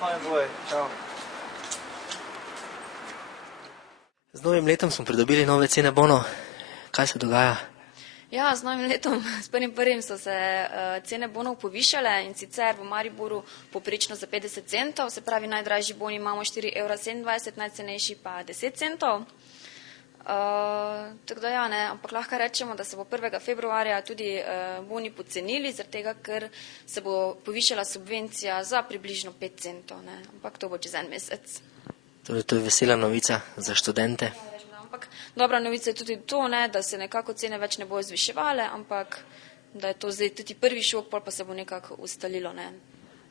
Fajn boj, čau. Z novim letom smo pridobili nove cene bonov. Kaj se dogaja? Ja, z novim letom, s 1.1. so se cene bonov povišale in sicer v Mariboru poprečno za 50 centov, se pravi najdražji boni imamo 4,27 €, najcenejši pa 10 centov. Tako da ja, ne, ampak lahko rečemo, da se bo 1. februarja tudi boni pocenili, zaradi tega, ker se bo povišala subvencija za približno 5 centov, ne, ampak to bo čez en mesec. Torej, to je vesela novica za študente. Ampak dobra novica je tudi to, ne, da se nekako cene več ne bojo zviševale, ampak da je to zdaj tudi prvi šok, pa se bo nekako ustalilo. Ne.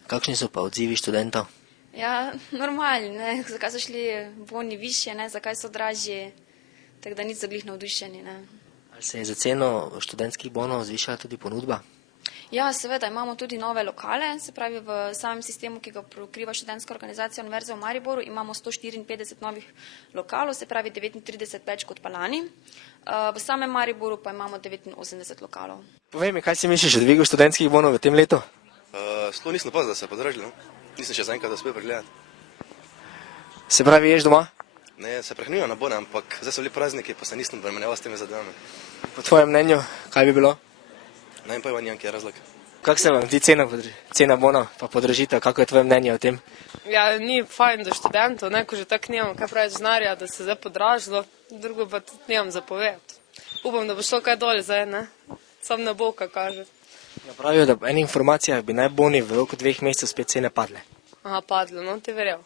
Kakšni so pa odzivi študentov? Ja, normalni, ne, zakaj so šli boni višje, ne, zakaj so dražji, tako da niso glih navdušeni. Ne. Ali se je za ceno študentskih bonov zvišala tudi ponudba? Ja, seveda, imamo tudi nove lokale, se pravi v samem sistemu, ki ga pokriva študentska organizacija Univerze v Mariboru, imamo 154 novih lokalov, se pravi 39 več kot pa lani. V samem Mariboru pa imamo 89 lokalov. Povej mi, kaj si misliš o dvigu študentskih bonov v tem letu? Sploh nisem opazil, da se je podražilo. Nisem še zaenkrat uspel pregledati. Se pravi, ješ doma? Ne, se prehranjujem na bone, ampak zdaj so bili prazniki, pa se nisem obremenjeval s temi zadevami. Po tvojem mnenju, kaj bi bilo? Ne vem pa Ivan, kje je razlog. Kako se vam zdi cena bonov pa podražitev? Kako je tvoje mnenje o tem? Ja, ni fajn do študentov, ne, ko že tako nimam kaj preveč denarja, da se zdaj podražilo, drugo pa tudi nimam za povedati. Upam, da bo šlo kaj dol zdaj, ne, sam ne bo, kaj kaže. Ja, pravijo, da po enih informacijah bi naj boni v roku 2 mesecev spet cene padle. Aha, padlo, no, ti verjel.